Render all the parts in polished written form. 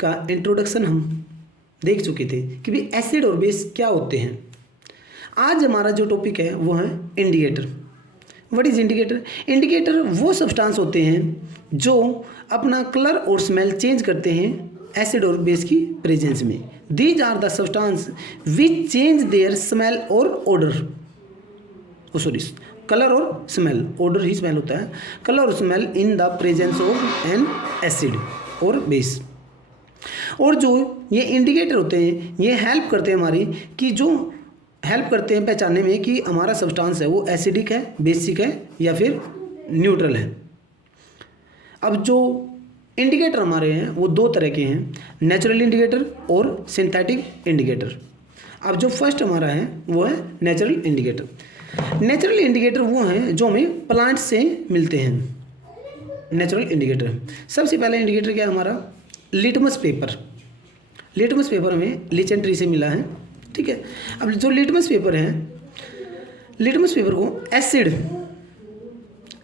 का इंट्रोडक्शन हम देख चुके थे कि भी एसिड और बेस क्या होते हैं। आज हमारा जो टॉपिक है वो है indicator. What is indicator? Indicator वो सब्सटेंस होते हैं जो अपना कलर और स्मेल चेंज करते हैं एसिड और बेस की प्रेजेंस में। These are the substance which change their smell और ऑर्डर। सॉरी, कलर और स्मेल, ऑर्डर ही स्मेल होता है। कलर और smell in the presence of an acid और बेस। और जो ये इंडिकेटर होते हैं ये हेल्प करते हैं हमारी कि जो हेल्प करते हैं पहचानने में कि हमारा सब्सटेंस है वो एसिडिक है, बेसिक है या फिर न्यूट्रल है। अब जो इंडिकेटर हमारे हैं वो दो तरह के हैं, नेचुरल इंडिकेटर और सिंथेटिक इंडिकेटर। अब जो फर्स्ट हमारा है वो है नेचुरल इंडिकेटर। नेचुरल इंडिकेटर वो हैं जो हमें प्लांट से मिलते हैं। नेचुरल इंडिकेटर सबसे पहला इंडिकेटर क्या है हमारा? Litmus paper. लिटमस पेपर हमें लीचेन ट्री से मिला है, ठीक है। अब जो लिटमस पेपर है, लिटमस पेपर को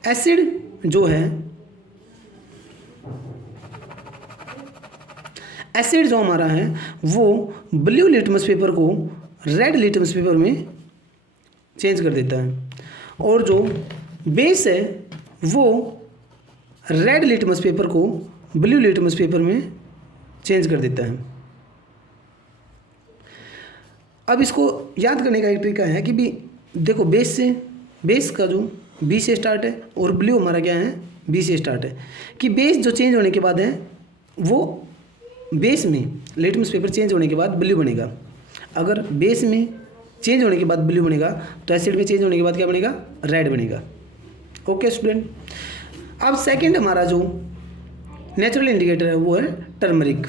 एसिड जो है, एसिड जो हमारा है वो ब्लू लिटमस पेपर को रेड लिटमस पेपर में चेंज कर देता है, और जो बेस है वो रेड लिटमस पेपर को ब्लू लिटमस पेपर में चेंज कर देता है। अब इसको याद करने का एक तरीका है कि भी देखो बेस का जो बी से स्टार्ट है और ब्लू हमारा क्या है? बी से स्टार्ट है। कि बेस जो चेंज होने के बाद है वो बेस में लिटमस पेपर चेंज होने के बाद ब्लू बनेगा। अगर बेस में चेंज होने के बाद ब्लू बनेगा तो एसिड में चेंज होने के बाद क्या बनेगा? रेड बनेगा। Okay student. अब सेकंड हमारा जो नेचुरल इंडिकेटर है वो है टर्मरिक।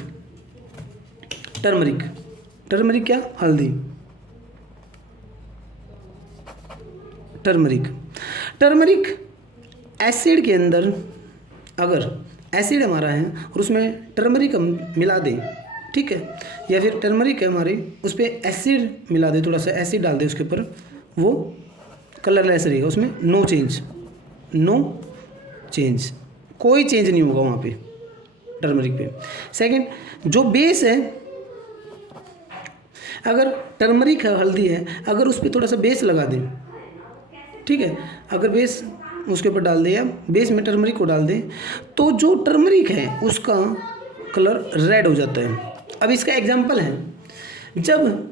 टर्मरिक क्या? हल्दी। टर्मरिक एसिड के अंदर, अगर एसिड हमारा है और उसमें टर्मरिक हम मिला दें, ठीक है, या फिर टर्मरिक है हमारी उस पर एसिड मिला दे, थोड़ा सा एसिड डाल दे उसके ऊपर, वो कलरलेस रहेगा, उसमें नो चेंज, कोई चेंज नहीं होगा वहाँ पे टर्मरिक पे। सेकंड, जो बेस है, अगर टर्मरिक है, हल्दी है, अगर उस पर थोड़ा सा बेस लगा दें, ठीक है, अगर बेस उसके ऊपर डाल दे या बेस में टर्मरिक को डाल दें तो जो टर्मरिक है उसका कलर रेड हो जाता है। अब इसका एग्जांपल है, जब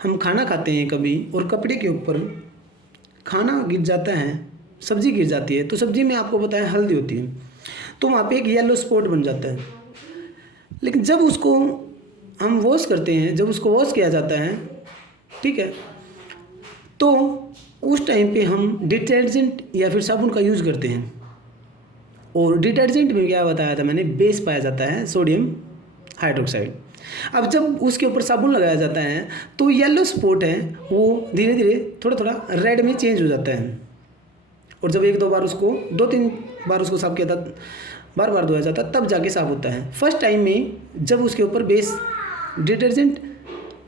हम खाना खाते हैं कभी और कपड़े के ऊपर खाना गिर जाता है, सब्जी गिर जाती है, तो सब्जी में आपको पता है हल्दी होती है, तो वहाँ पे एक येलो स्पॉट बन जाता है। लेकिन जब उसको हम वॉश करते हैं, जब उसको वॉश किया जाता है, ठीक है, तो उस टाइम पे हम डिटर्जेंट या फिर साबुन का यूज़ करते हैं, और डिटर्जेंट में क्या बताया था मैंने? बेस पाया जाता है, सोडियम हाइड्रोक्साइड। अब जब उसके ऊपर साबुन लगाया जाता है तो येलो स्पॉट है वो धीरे धीरे थोड़ा थोड़ा रेड में चेंज हो जाता है, और जब एक दो बार उसको 2-3 बार उसको साफ किया था, बार बार धोया जाता तब जाके साफ होता है। फर्स्ट टाइम में जब उसके ऊपर बेस डिटर्जेंट,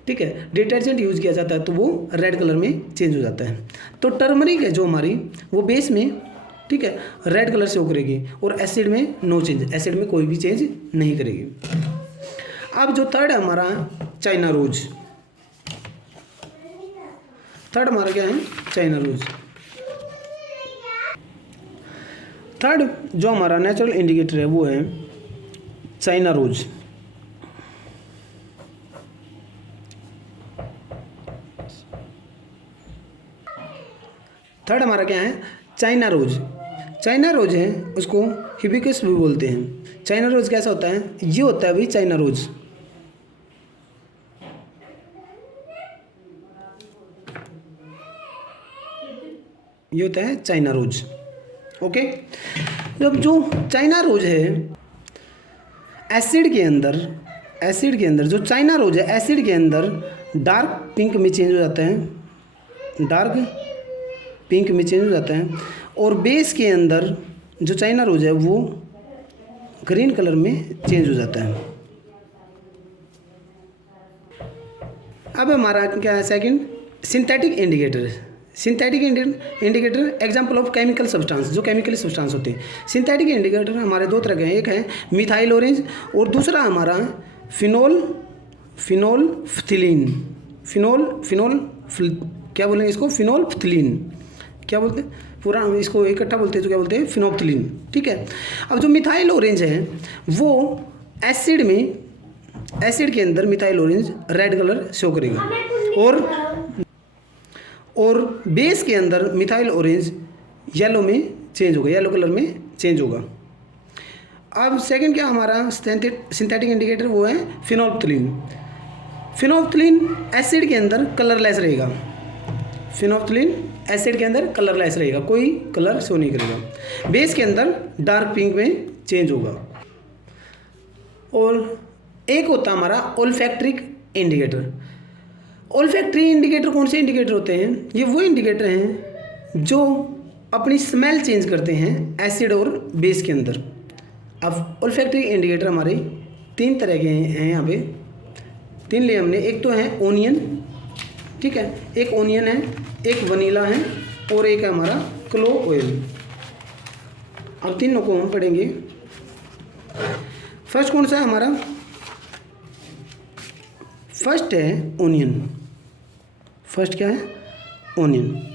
ठीक है, डिटर्जेंट यूज़ किया जाता है तो वो रेड कलर में चेंज हो जाता है। तो टर्मरिक है जो हमारी वो बेस में, ठीक है, रेड कलर से उकरेगी, और एसिड में नो चेंज, एसिड में कोई भी चेंज नहीं करेगी। अब जो थर्ड है हमारा चाइना रोज। थर्ड हमारा क्या है? China rose. थर्ड जो हमारा नेचुरल इंडिकेटर है वो है चाइना रोज। थर्ड हमारा क्या है? China rose. चाइना रोज है उसको हिबिस्कस भी बोलते हैं। चाइना रोज कैसा होता है? ये होता है भाई चाइना रोज। ये होता है चाइना रोज। ओके। जब जो चाइना रोज है एसिड के अंदर जो चाइना रोज है एसिड के अंदर डार्क पिंक में चेंज हो जाता है, डार्क पिंक में चेंज हो जाता है, और बेस के अंदर जो चाइना रोज है वो ग्रीन कलर में चेंज हो जाता है। अब हमारा क्या है? Second synthetic indicator. Synthetic indicator example of chemical substance, जो केमिकल सब्सटेंस होते हैं। सिंथेटिक इंडिकेटर हमारे दो तरह के हैं, एक है मिथाइल ऑरेंज और दूसरा हमारा फिनोल्फ्थिलीन। क्या बोलेंगे इसको, फिनोल्फ्थिलीन क्या बोलते हैं, पूरा इसको इकट्ठा बोलते हैं तो क्या बोलते हैं, फिनोल्फ्थिलीन। ठीक है। अब जो मिथाइल ऑरेंज है वो एसिड के अंदर methyl orange red colour show करेगा और बेस के अंदर मिथाइल ऑरेंज येलो कलर में चेंज होगा। अब सेकंड क्या हमारा सिंथेटिक इंडिकेटर वो है फिनोल्फ्थिलीन। फिनोल्फ्थिलीन एसिड के अंदर कलरलेस रहेगा, कोई कलर शो नहीं करेगा। बेस के अंदर डार्क पिंक में चेंज होगा। और एक होता है हमारा ओल्फैक्ट्रिक इंडिकेटर। ओल्फैक्ट्री इंडिकेटर कौन से इंडिकेटर होते हैं, ये वो इंडिकेटर हैं जो अपनी स्मेल चेंज करते हैं एसिड और बेस के अंदर। अब ओल्फैक्ट्री इंडिकेटर हमारे 3 तरह के हैं, यहाँ पे 3 लिए हमने। एक तो है ओनियन, ठीक है, एक ओनियन है, एक वनीला है और एक है हमारा क्लोव ऑयल। अब तीनों को हम पढ़ेंगे। फर्स्ट कौन सा है हमारा, फर्स्ट है ओनियन। फर्स्ट क्या है, ओनियन।